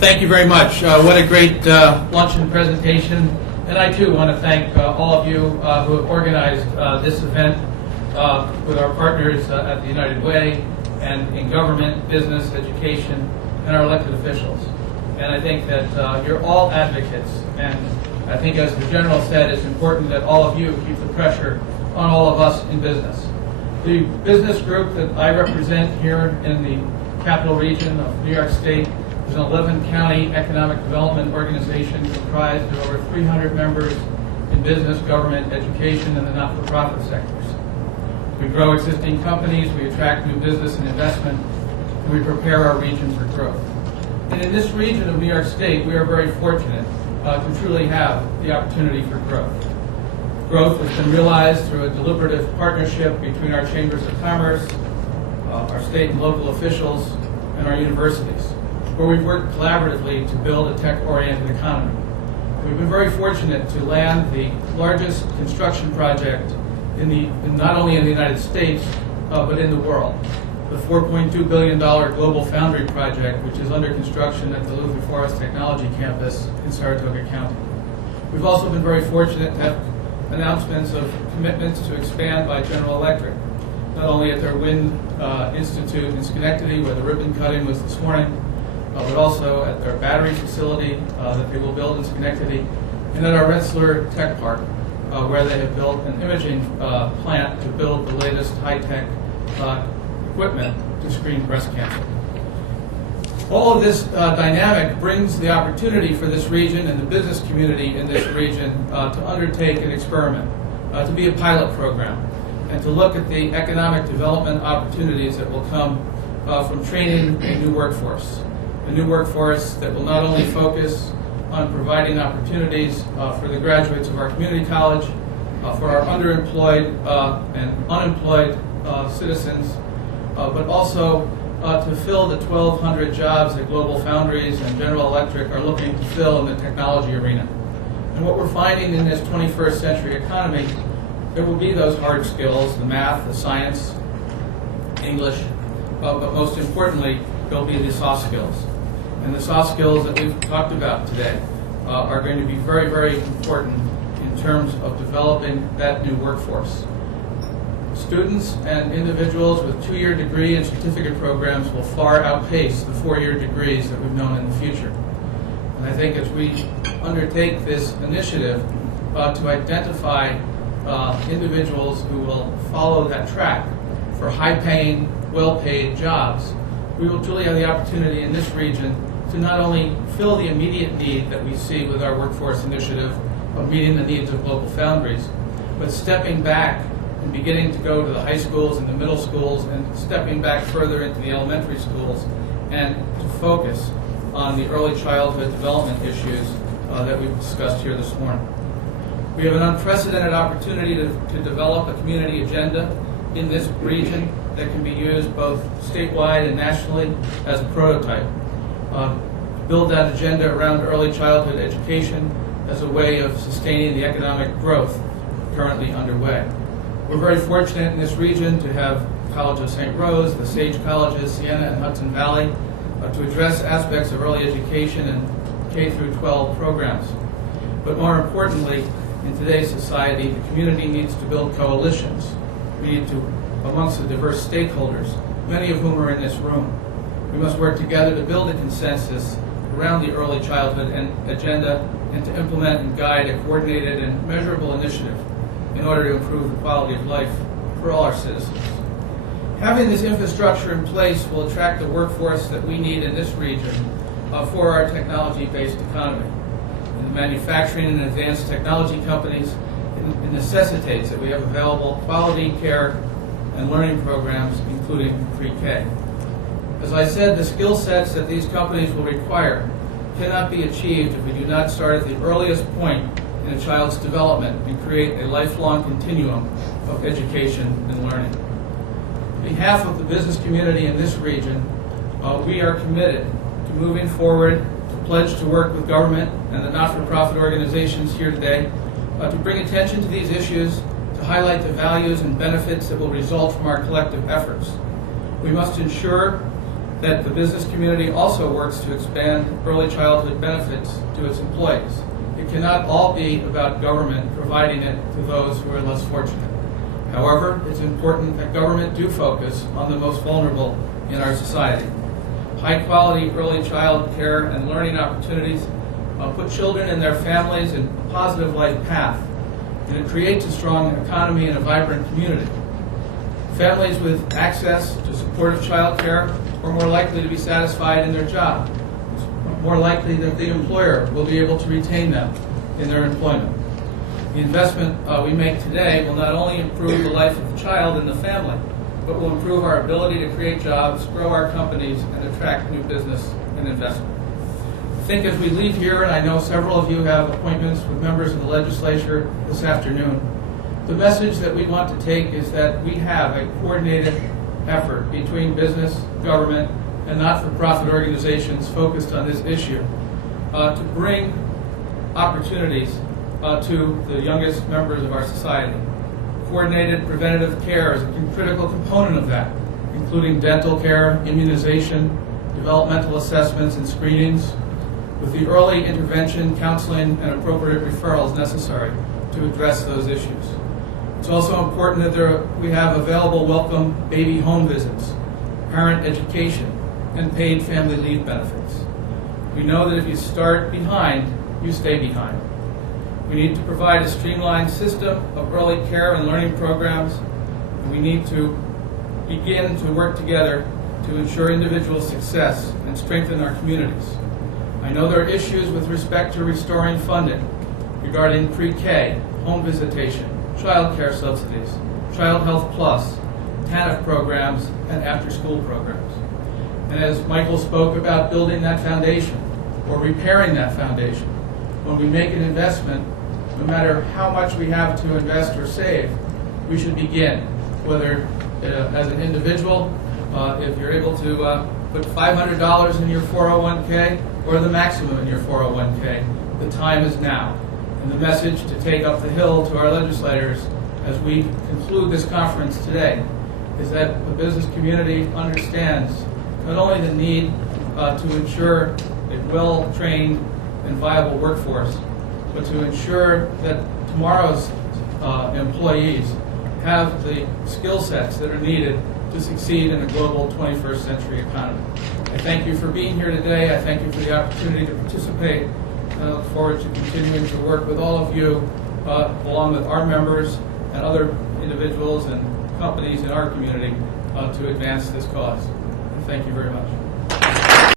Thank you very much. What a great luncheon presentation. And I, too, want to thank all of you who have organized this event with our partners at the United Way and in government, business, education, and our elected officials. And I think that you're all advocates. And I think, as the General said, it's important that all of you keep the pressure on all of us in business. The business group that I represent here in the capital region of New York State is an 11-county economic development organization comprised of over 300 members in business, government, education, and the not-for-profit sectors. We grow existing companies, we attract new business and investment, and we prepare our region for growth. And in this region of New York State, we are very fortunate to truly have the opportunity for growth. Growth has been realized through a deliberative partnership between our chambers of commerce, our state and local officials, and our universities, where we've worked collaboratively to build a tech-oriented economy. We've been very fortunate to land the largest construction project not only in the United States, but in the world. The $4.2 billion Global Foundry project, which is under construction at the Luther Forest Technology Campus in Saratoga County. We've also been very fortunate to have announcements of commitments to expand by General Electric, not only at their Wind Institute in Schenectady, where the ribbon cutting was this morning, but also at their battery facility that they will build in Schenectady, and at our Rensselaer Tech Park, where they have built an imaging plant to build the latest high-tech equipment to screen breast cancer. All of this dynamic brings the opportunity for this region and the business community in this region to undertake an experiment, to be a pilot program, and to look at the economic development opportunities that will come from training a new workforce that will not only focus on providing opportunities for the graduates of our community college, for our underemployed and unemployed citizens, but also to fill the 1,200 jobs that Global Foundries and General Electric are looking to fill in the technology arena. And what we're finding in this 21st century economy, there will be those hard skills, the math, the science, English, but most importantly, there'll be the soft skills. And the soft skills that we've talked about today are going to be very, very important in terms of developing that new workforce. Students and individuals with 2-year degree and certificate programs will far outpace the 4-year degrees that we've known in the future. And I think as we undertake this initiative to identify individuals who will follow that track for high-paying, well-paid jobs, we will truly have the opportunity in this region to not only fill the immediate need that we see with our workforce initiative of meeting the needs of Global Foundries, but stepping back and beginning to go to the high schools and the middle schools and stepping back further into the elementary schools and to focus on the early childhood development issues that we've discussed here this morning. We have an unprecedented opportunity to develop a community agenda in this region that can be used both statewide and nationally as a prototype. Build that agenda around early childhood education as a way of sustaining the economic growth currently underway. We're very fortunate in this region to have College of St. Rose, the Sage Colleges, Siena and Hudson Valley, to address aspects of early education and K through 12 programs. But more importantly, in today's society, the community needs to build coalitions. We need to, amongst the diverse stakeholders, many of whom are in this room. We must work together to build a consensus around the early childhood agenda and to implement and guide a coordinated and measurable initiative in order to improve the quality of life for all our citizens. Having this infrastructure in place will attract the workforce that we need in this region for our technology-based economy. In the manufacturing and advanced technology companies, it necessitates that we have available quality care and learning programs, including pre-K. As I said, the skill sets that these companies will require cannot be achieved if we do not start at the earliest point in a child's development and create a lifelong continuum of education and learning. On behalf of the business community in this region, we are committed to moving forward, to pledge to work with government and the not-for-profit organizations here today to bring attention to these issues, to highlight the values and benefits that will result from our collective efforts. We must ensure that the business community also works to expand early childhood benefits to its employees. It cannot all be about government providing it to those who are less fortunate. However, it's important that government do focus on the most vulnerable in our society. High-quality early child care and learning opportunities put children and their families in a positive life path, and it creates a strong economy and a vibrant community. Families with access to supportive child care are more likely to be satisfied in their job. It's more likely that the employer will be able to retain them in their employment. The investment we make today will not only improve the life of the child and the family, but will improve our ability to create jobs, grow our companies, and attract new business and investment. I think as we leave here, and I know several of you have appointments with members of the legislature this afternoon, the message that we want to take is that we have a coordinated effort between business, government, and not-for-profit organizations focused on this issue to bring opportunities to the youngest members of our society. Coordinated preventative care is a critical component of that, including dental care, immunization, developmental assessments and screenings, with the early intervention, counseling, and appropriate referrals necessary to address those issues. It's also important that we have available welcome baby home visits, parent education, and paid family leave benefits. We know that if you start behind, you stay behind. We need to provide a streamlined system of early care and learning programs, and we need to begin to work together to ensure individual success and strengthen our communities. I know there are issues with respect to restoring funding regarding pre-K, home visitation, child care subsidies, Child Health Plus, TANF programs, and after-school programs. And as Michael spoke about building that foundation or repairing that foundation, when we make an investment, no matter how much we have to invest or save, we should begin, whether as an individual, if you're able to put $500 in your 401k or the maximum in your 401k, the time is now. And the message to take up the hill to our legislators as we conclude this conference today is that the business community understands not only the need to ensure a well-trained and viable workforce, but to ensure that tomorrow's employees have the skill sets that are needed to succeed in a global 21st century economy. I thank you for being here today. I thank you for the opportunity to participate. And I look forward to continuing to work with all of you, along with our members and other individuals and companies in our community to advance this cause. Thank you very much.